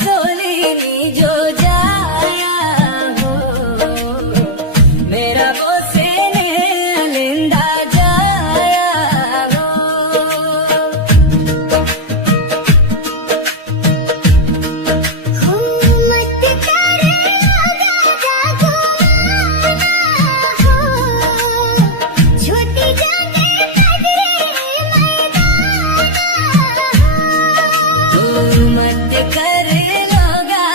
सोनी जो जाया हो मेरा वो सेने लिंदा जाया हो मत कर जागो हो छोटी जगह पगरे मत कर लोगा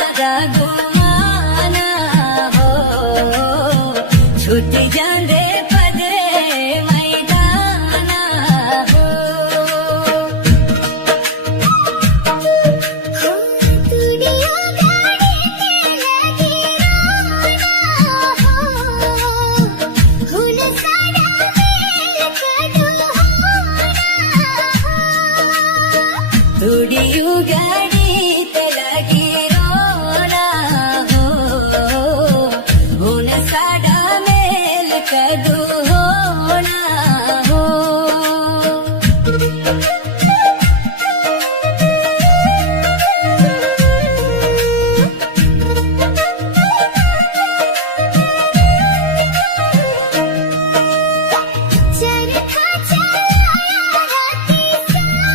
गुमाना हो छुट्टी जांदे पदरे मैदाना हो तुड़ियो गाड़ी ते लगी हुन सारा मेल कदो तुड़ियो गाड़ी ते लगी रोना हो हुन साडा मेल कदू होना हो चरखा चलाया राती सारी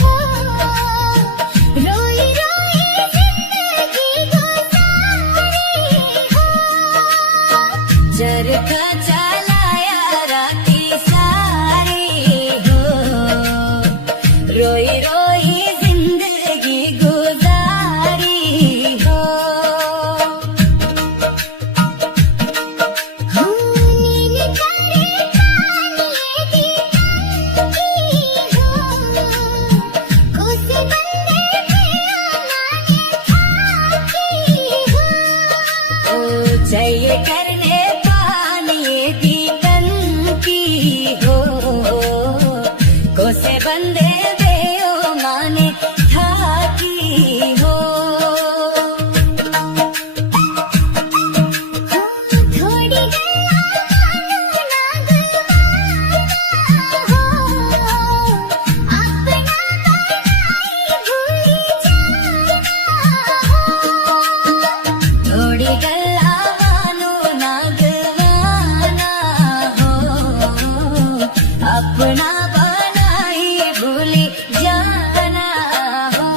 हो रोई रोई जिंदगी गुजारी हो चरखा चलाया राती सारी हो रोई रोई जिंदगी गुजारी हो नील करे पानी दी टंकी हो कोसे बंदे पे आमाने खाकी हो ओ चाहिए करने पानी की टंकी हो कोसे बंदे बेओ माने थाकी हो थोड़ी गल्ला मानो ना गुमाना हो अपना बनाई भूली जाना हो थोड़ी गल्ला मानो ना गवाना हो अपना बनाई भूली जाना हो।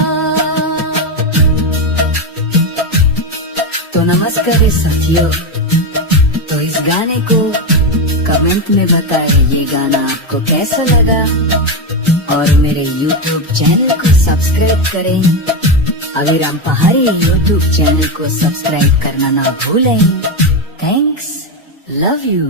तो नमस्कार साथियों, तो इस गाने को कमेंट में बताएं ये गाना आपको कैसा लगा और मेरे YouTube चैनल को सब्सक्राइब करें। अविराम पहाड़ी YouTube चैनल को सब्सक्राइब करना ना भूलें। Thanks, love you.